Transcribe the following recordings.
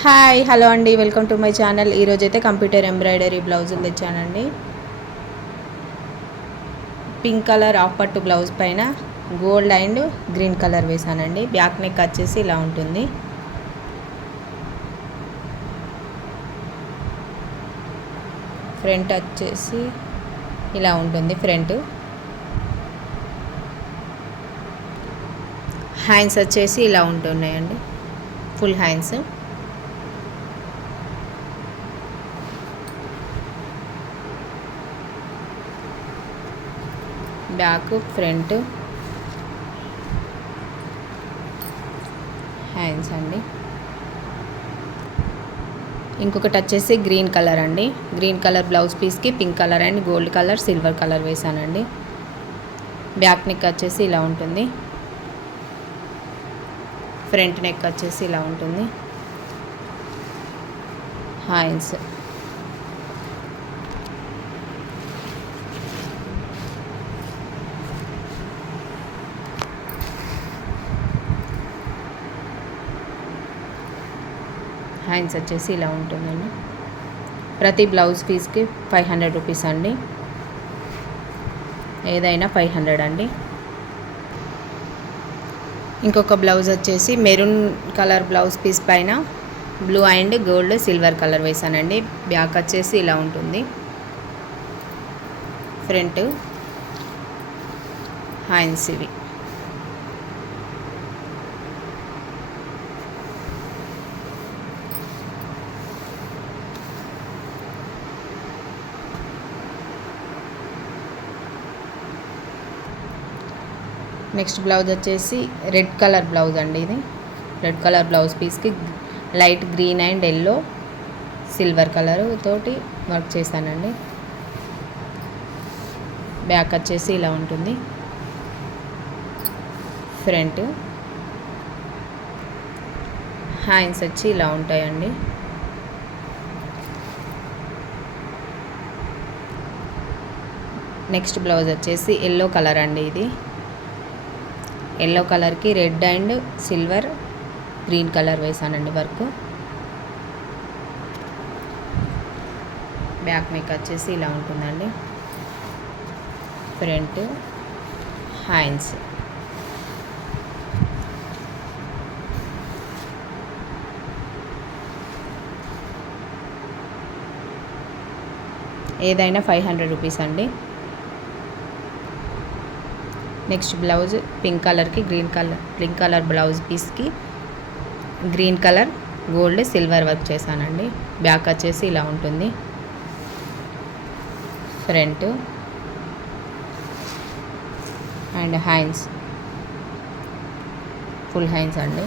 Hi hello అండి, welcome to my channel. ఈరోజైతే computer embroidery బ్లౌజులు తెచ్చానండి. పింక్ కలర్ ఆఫ్ పట్టు బ్లౌజ్ పైన గోల్డ్ అండ్ గ్రీన్ కలర్ వేసానండి. బ్యాక్ నెక్ వచ్చేసి ఇలా ఉంటుంది. ఫ్రంట్ వచ్చేసి ఇలా ఉంటుంది. ఫ్రంట్ హ్యాండ్స్ వచ్చేసి ఇలా ఉంటున్నాయండి, full hands. Back front hands అండి. ఇంకొకటి వచ్చేసి గ్రీన్ కలర్ అండి. గ్రీన్ కలర్ బ్లౌజ్ పీస్కి pink colour and gold colour silver colour వేసానండి. బ్యాక్ నెక్ వచ్చేసి ఇలా ఉంటుంది. ఫ్రంట్ నెక్ వచ్చేసి ఇలా ఉంటుంది. హ్యాండ్స్ హ్యాండ్స్ వచ్చేసి ఇలా ఉంటుందండి. ప్రతి బ్లౌజ్ పీస్కి 500 రూపీస్ అండి. ఏదైనా 500 అండి. ఇంకొక బ్లౌజ్ వచ్చేసి మెరూన్ కలర్ బ్లౌజ్ పీస్ పైన blue and gold silver colour వేసానండి. బ్యాక్ వచ్చేసి ఇలా ఉంటుంది. ఫ్రంట్ హ్యాండ్స్ ఇవి. నెక్స్ట్ బ్లౌజ్ వచ్చేసి రెడ్ కలర్ బ్లౌజ్ అండి. ఇది రెడ్ కలర్ బ్లౌజ్ పీస్కి light green and yellow silver colour తోటి వర్క్ చేశానండి. బ్యాక్ వచ్చేసి ఇలా ఉంటుంది. ఫ్రంట్ హ్యాండ్స్ వచ్చి ఇలా ఉంటాయండి. నెక్స్ట్ బ్లౌజ్ వచ్చేసి ఎల్లో కలర్ అండి. ఇది ఎల్లో కలర్కి red and silver green colour వేసానండి వర్క్. బ్యాక్ నెక్ వచ్చేసి ఇలా ఉంటుందండి. ఫ్రంట్ హ్యాండ్స్ ఏదైనా 500 రూపీస్ అండి. నెక్స్ట్ బ్లౌజ్ పింక్ కలర్కి పింక్ కలర్ బ్లౌజ్ పీస్కి green colour gold silver work చేశానండి. బ్యాక్ వచ్చేసి ఇలా ఉంటుంది. Front and hands full hands అండి.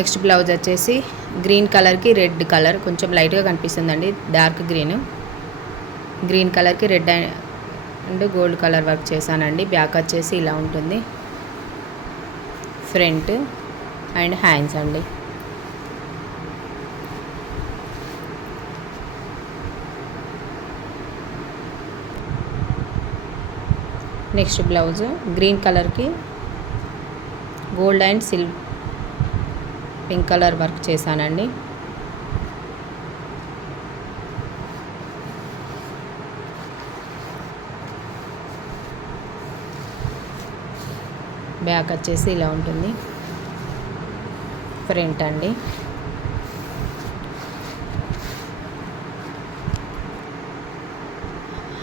నెక్స్ట్ బ్లౌజ్ వచ్చేసి గ్రీన్ కలర్కి రెడ్ కలర్ కొంచెం లైట్గా కనిపిస్తుందండి. డార్క్ గ్రీన్ కలర్కి red and gold colour work చేశానండి. బ్యాక్ వచ్చేసి ఇలా ఉంటుంది. ఫ్రంట్ అండ్ హ్యాండ్స్ అండి. నెక్స్ట్ బ్లౌజ్ గ్రీన్ కలర్కి gold and pink colour work చేశానండి. బ్యాక్ వచ్చేసి ఇలా ఉంటుంది. ఫ్రంట్ అండి.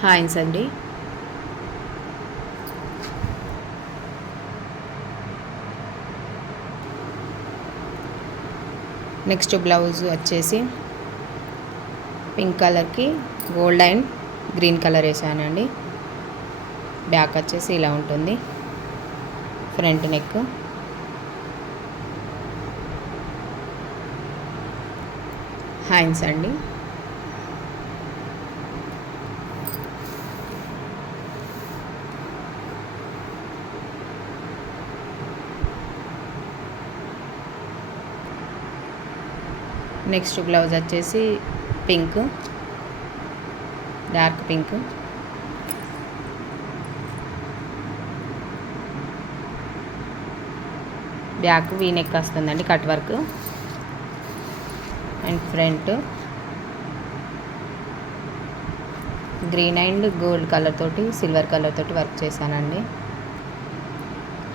హ్యాండ్స్ అండి. నెక్స్ట్ బ్లౌజ్ వచ్చేసి పింక్ కలర్కి గోల్డ్ అండ్ గ్రీన్ కలర్ వేసానండి. బ్యాక్ వచ్చేసి ఇలా ఉంటుంది. ఫ్రంట్ నెక్ హ్యాండ్స్ అండి. నెక్స్ట్ బ్లౌజ్ వచ్చేసి pink dark pink back V neck వస్తుందండి cut work. And front green and gold colour తోటి సిల్వర్ కలర్ తోటి వర్క్ చేశానండి.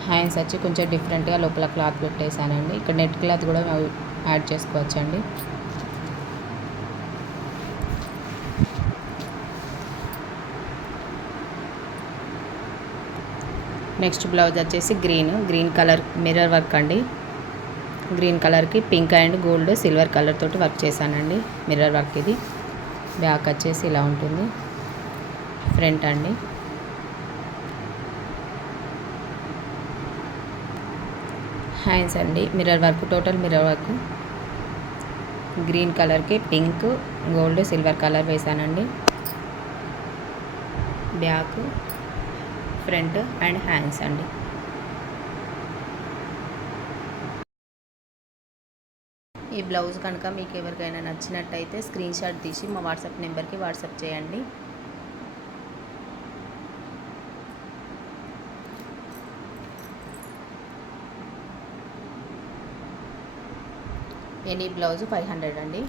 హ్యాండ్స్ వచ్చి కొంచెం డిఫరెంట్గా లోపల క్లాత్ పెట్టేశానండి. ఇక్కడ నెట్ క్లాత్ కూడా యాడ్ చేసుకోవచ్చండి. నెక్స్ట్ బ్లౌజ్ వచ్చేసి గ్రీన్ కలర్ మిర్రర్ వర్క్ అండి. గ్రీన్ కలర్కి pink and gold silver colour తోటి వర్క్ చేశానండి. మిర్రర్ వర్క్ ఇది. బ్యాక్ వచ్చేసి ఇలా ఉంటుంది. ఫ్రంట్ అండి. హ్యాండ్స్ అండి mirror work, total mirror work. Green కలర్కి పింక్ గోల్డ్ సిల్వర్ కలర్ వేసానండి. బ్యాక్, ఫ్రంట్ అండ్ హ్యాండ్స్ అండి. ఈ బ్లౌజ్ కనుక మీకు ఎవరికైనా నచ్చినట్టయితే స్క్రీన్ షాట్ తీసి మా వాట్సాప్ నెంబర్కి వాట్సాప్ చేయండి. ఎనీ బ్లౌజ్ 500 అండి.